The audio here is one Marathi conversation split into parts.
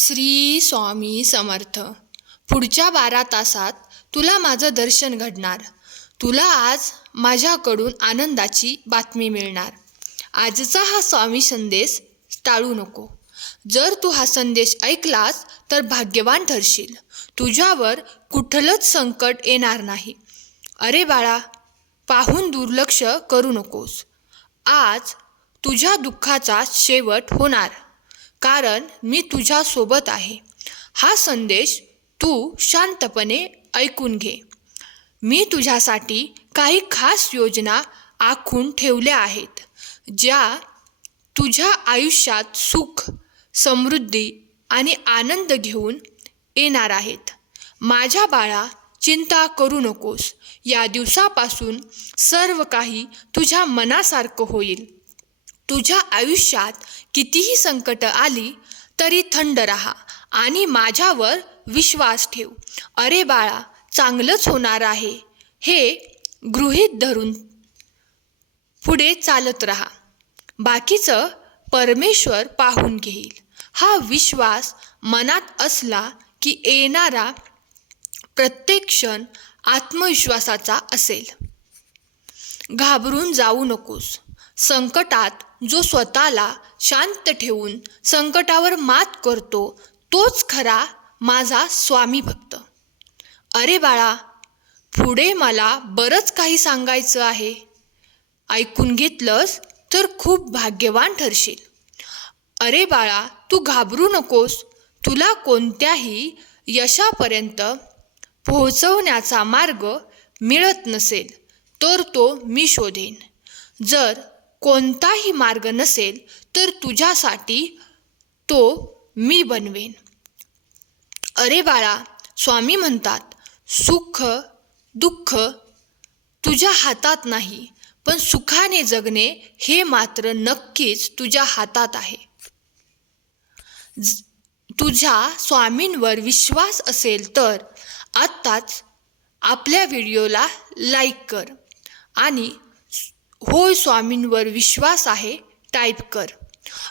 श्री स्वामी समर्थ. पुढच्या बारा तासात तुला माझं दर्शन घडणार. तुला आज माझ्याकडून आनंदाची बातमी मिळणार. आजचा हा स्वामी संदेश टाळू नको. जर तू हा संदेश ऐकलास तर भाग्यवान ठरशील. तुझ्यावर कुठलंच संकट येणार नाही. अरे बाळा पाहून दुर्लक्ष करू नकोस. आज तुझ्या दुःखाचा शेवट होणार. कारण मी तुझ्यासोबत आहे. हा संदेश तू शांतपणे ऐकून घे. मी तुझ्यासाठी काही खास योजना आखून ठेवल्या आहेत ज्या तुझ्या आयुष्यात सुख समृद्धी आणि आनंद घेऊन येणार आहेत. माझ्या बाळा चिंता करू नकोस. या दिवसापासून सर्व काही तुझ्या मनासारखं होईल. तुझ्या आयुष्यात कितीही संकट आली तरी थंड राहा आणि माझ्यावर विश्वास ठेव. अरे बाळा चांगलंच होणार आहे. हे गृहीत धरून पुढे चालत राहा. बाकीचं परमेश्वर पाहून घेईल. हा विश्वास मनात असला की येणारा प्रत्येक क्षण आत्मविश्वासाचा असेल. घाबरून जाऊ नकोस. संकटात जो स्वतःला शांत ठेवून संकटावर मात करतो तोच खरा माझा स्वामी भक्त. अरे बाळा पुढे मला बरंच काही सांगायचं आहे. ऐकून घेतलंस तर खूप भाग्यवान ठरशील. अरे बाळा तू घाबरू नकोस. तुला कोणत्याही यशापर्यंत पोहोचवण्याचा मार्ग मिळत नसेल तर तो मी शोधेन. जर कोणताही मार्ग नसेल तर तुझ्यासाठी तो मी बनवेन. अरे बाळा स्वामी म्हणतात सुख दुःख तुझ्या हातात नाही पण सुखाने जगणे हे मात्र नक्कीच तुझ्या हातात आहे. ज- तुझ्या स्वामींवर विश्वास असेल तर आत्ताच आपल्या व्हिडिओला लाईक कर आणि होय स्वामींवर विश्वास आहे टाईप कर.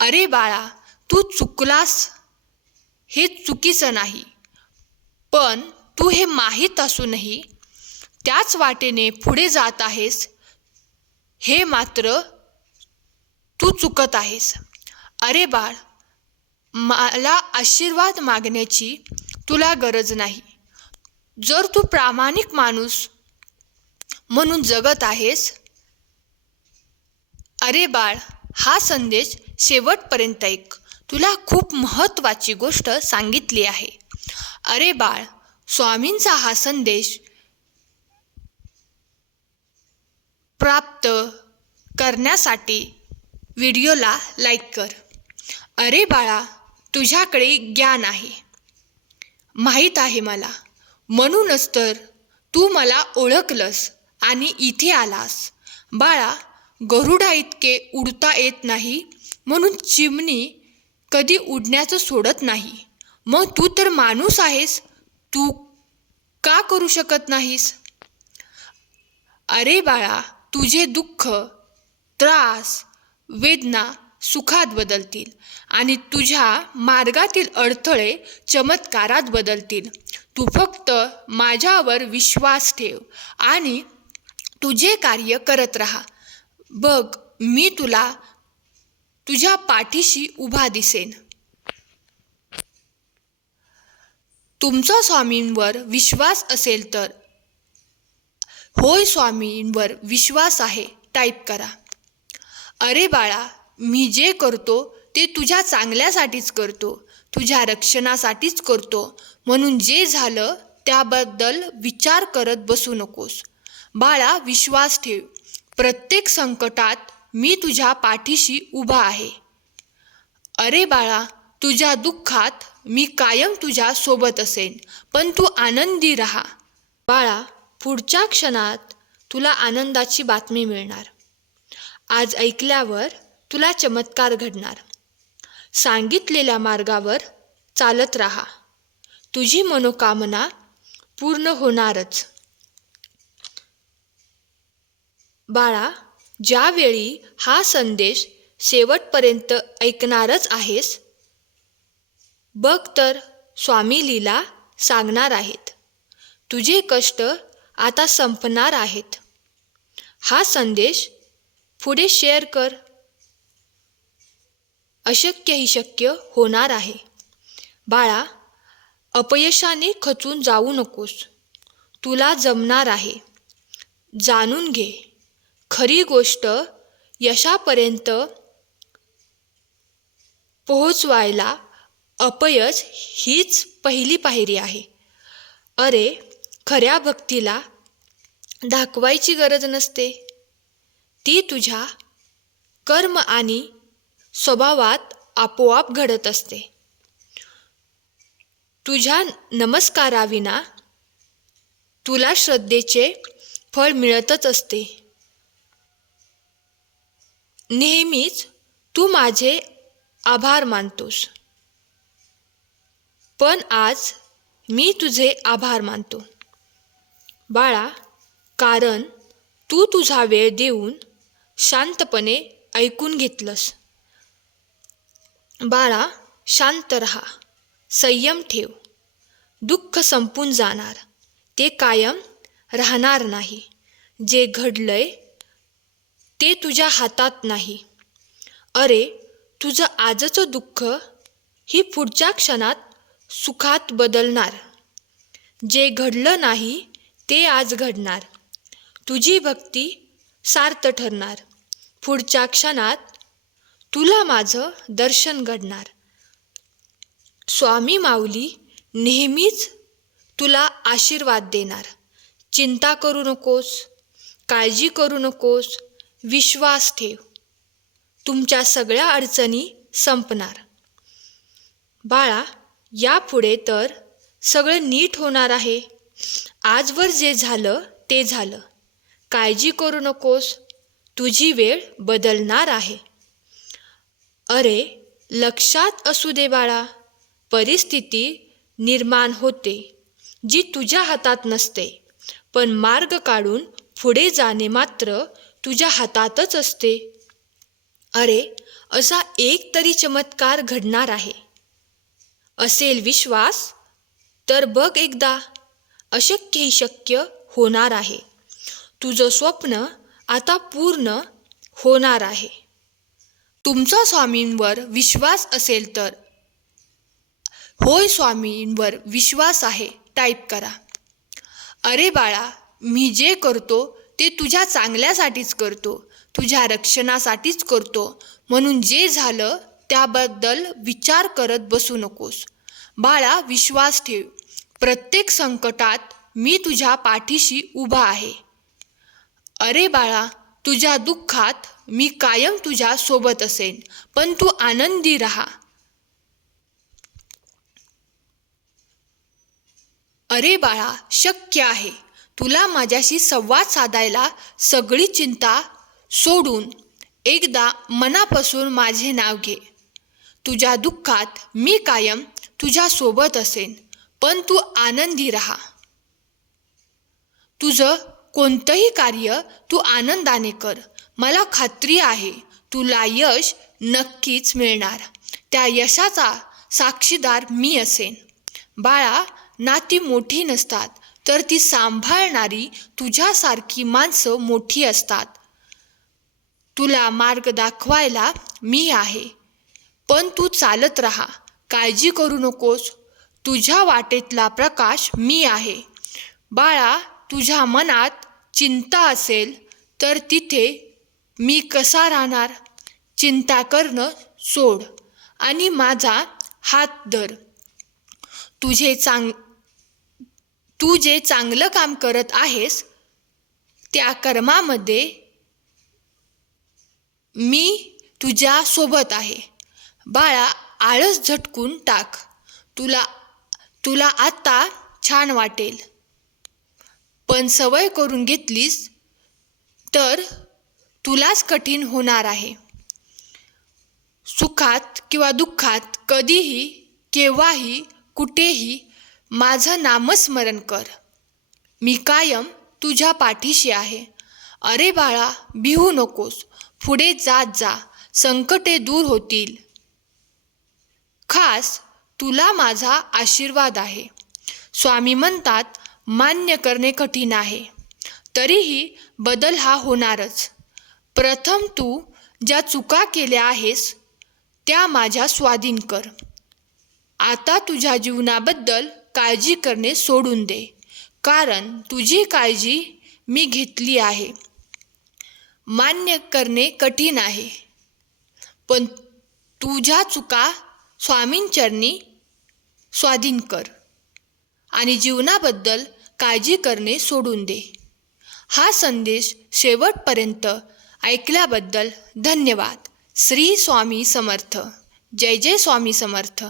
अरे बाळा तू चुकलास हे चुकीचं नाही. पण तू हे माहीत असूनही त्याच वाटेने पुढे जात आहेस. हे मात्र तू चुकत आहेस. अरे बाळ मला आशीर्वाद मागण्याची तुला गरज नाही. जर तू प्रामाणिक माणूस म्हणून जगत आहेस अरे बाळ हा संदेश शेवटपर्यंत ऐक. तुला खूप महत्त्वाची गोष्ट सांगितली आहे. अरे बाळ स्वामींचा हा संदेश प्राप्त करण्यासाठी व्हिडिओला लाईक कर. अरे बाळा तुझ्याकडे ज्ञान आहे. माहीत आहे मला. म्हणूनच तर तू मला ओळखलंस आणि इथे आलास. बाळा गरुडा इतके उडता येत नाही म्हणून चिमणी कधी उडण्याचं सोडत नाही. मग तू तर माणूस आहेस तू का करू शकत नाहीस? अरे बाळा तुझे दुःख त्रास वेदना सुखात बदलतील आणि तुझ्या मार्गातील अडथळे चमत्कारात बदलतील. तू फक्त माझ्यावर विश्वास ठेव आणि तुझे कार्य करत राहा. बघ मी तुला तुझ्या पाठीशी उभा दिसेन. तुमचा स्वामींवर विश्वास असेल तर होय स्वामींवर विश्वास आहे टाईप करा. अरे बाळा मी जे करतो ते तुझ्या चांगल्यासाठीच करतो तुझ्या रक्षणासाठीच करतो. म्हणून जे झालं त्याबद्दल विचार करत बसू नकोस. बाळा विश्वास ठेव. प्रत्येक संकटात मी तुझ्या पाठीशी उभा आहे. अरे बाळा तुझ्या दुःखात मी कायम तुझ्या सोबत असेन पण तू आनंदी राहा. बाळा पुढच्या क्षणात तुला आनंदाची बातमी मिळणार. आज ऐकल्यावर तुला चमत्कार घडणार. सांगितलेल्या मार्गावर चालत राहा. तुझी मनोकामना पूर्ण होणारच. बाळा ज्यावेळी हा संदेश शेवटपर्यंत ऐकणारच आहेस बघ तर स्वामी लीला सांगणार आहेत. तुझे कष्ट आता संपणार आहेत. हा संदेश पुढे शेअर कर. अशक्य ही शक्य होणार आहे. बाळा अपयशाने खचून जाऊ नकोस. तुला जमणार आहे. जाणून घे. खरी गोष्ट यशापर्यंत पोहोचवायला अपयश हीच पहिली पायरी आहे. अरे खऱ्या भक्तीला दाखवायची गरज नसते. ती तुझ्या कर्म आणि स्वभावात आपोआप घडत असते. तुझ्या नमस्काराविना तुला श्रद्धेचे फळ मिळतच असते. नेहमीच तू माझे आभार मानतोस. पण आज मी तुझे आभार मानतो. बाळा कारण तू तुझा वेळ देऊन शांतपणे ऐकून घेतलंस. बाळा शांत रहा संयम ठेव. दुःख संपून जाणार ते कायम राहणार नाही. जे घडलंय ते तुझ्या हातात नाही. अरे तुझं आजचं दुःख ही पुढच्या क्षणात सुखात बदलणार. जे घडलं नाही ते आज घडणार. तुझी भक्ती सार्थ ठरणार. पुढच्या क्षणात तुला माझं दर्शन घडणार. स्वामी माऊली नेहमीच तुला आशीर्वाद देणार. चिंता करू नकोस काळजी करू नकोस विश्वास ठेव. तुमच्या सगळ्या अडचणी संपणार. बाळा यापुढे तर सगळं नीट होणार आहे. आजवर जे झालं ते झालं. काळजी करू नकोस. तुझी वेळ बदलणार आहे. अरे लक्षात असू दे बाळा. परिस्थिती निर्माण होते जी तुझ्या हातात नसते. पण मार्ग काढून पुढे जाणे मात्र तुझ्या हातातच असते. अरे असा एक तरी चमत्कार घडणार आहे. असेल विश्वास तर बघ एकदा. अशक्यही शक्य होणार आहे. तुझं स्वप्न आता पूर्ण होणार आहे. तुमचा स्वामींवर विश्वास असेल तर. होय स्वामींवर विश्वास आहे टाईप करा. अरे बाळा मी जे करतो ते तुझ्या चांगल्यासाठीच करतो तुझ्या रक्षणासाठीच करतो. म्हणून जे झालं त्याबद्दल विचार करत बसू नकोस. बाळा विश्वास ठेव. प्रत्येक संकटात मी तुझ्या पाठीशी उभा आहे. अरे बाळा तुझ्या दुःखात मी कायम तुझ्या सोबत असेन पण तू आनंदी राहा. अरे बाळा शक्य आहे. तुला माझ्याशी संवाद साधायला सगळी चिंता सोडून एकदा मनापासून माझे नाव घे. तुझ्या दुःखात मी कायम तुझ्यासोबत असेन पण तू आनंदी राहा. तुझं कोणतंही कार्य तू आनंदाने कर. मला खात्री आहे तुला यश नक्कीच मिळणार. त्या यशाचा साक्षीदार मी असेन. बाळा नाती मोठी नसतात. तर ती सांभाळणारी तुझ्यासारखी माणसं मोठी असतात. तुला मार्ग दाखवायला मी आहे. पण तू चालत राहा. काळजी करू नकोस. तुझ्या वाटेतला प्रकाश मी आहे. बाळा तुझ्या मनात चिंता असेल तर तिथे मी कसा राहणार? चिंता करणं सोड आणि माझा हात धर. तुझे चांग तू जे चांगलं काम करत आहेस त्या कर्मामध्ये मी तुझ्या सोबत आहे. बाळा आळस झटकून टाक. तुला तुला आत्ता छान वाटेल. पण सवय करून घेतलीस तर तुलाच कठीण होणार आहे. सुखात किंवा दुःखात कधीही केव्हाही कुठेही माझं नामस्मरण कर. मी कायम तुझ्या पाठीशी आहे. अरे बाळा भिवू नकोस. पुढे जात जा. संकटे दूर होतील. खास तुला माझा आशीर्वाद आहे. स्वामी म्हणतात मान्य करणे कठीण आहे. तरीही बदल हा होणारच. प्रथम तू ज्या चुका केल्या आहेस त्या माझ्या स्वाधीन कर. आता तुझ्या जीवनाबद्दल काळजी करणे सोडून दे. कारण तुझी काळजी मी घेतली आहे. मान्य करणे कठीण आहे. पण तुझ्या चुका स्वामींचरणी स्वाधीन कर आणि जीवनाबद्दल काळजी करणे सोडून दे. हा संदेश शेवटपर्यंत ऐकल्याबद्दल धन्यवाद. श्री स्वामी समर्थ. जय जय स्वामी समर्थ.